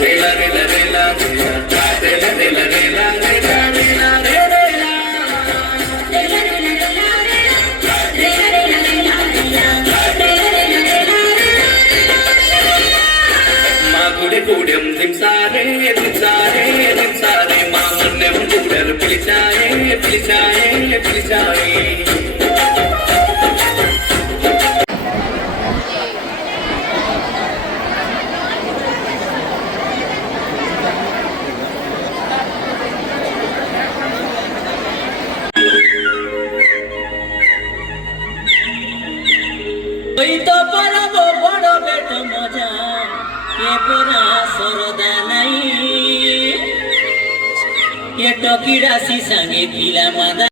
रेला रेला रेला रेला रेला रेला रेला रेला रेला మాగుడి కూడెం దింసారే దింసారే దింసారే మా మన్నెం కూడలు పిలిచాయే పిలిచాయే పిలిచాయే ওই তো পারাবো বড় বেট মজা এ পরা সরদা নাই এ টকিরাসি সঙ্গে পিলা মাদা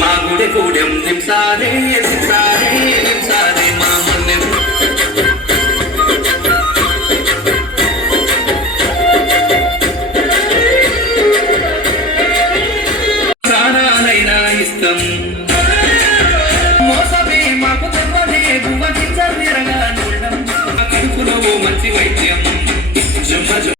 మాగుడి కూడెం దింసారే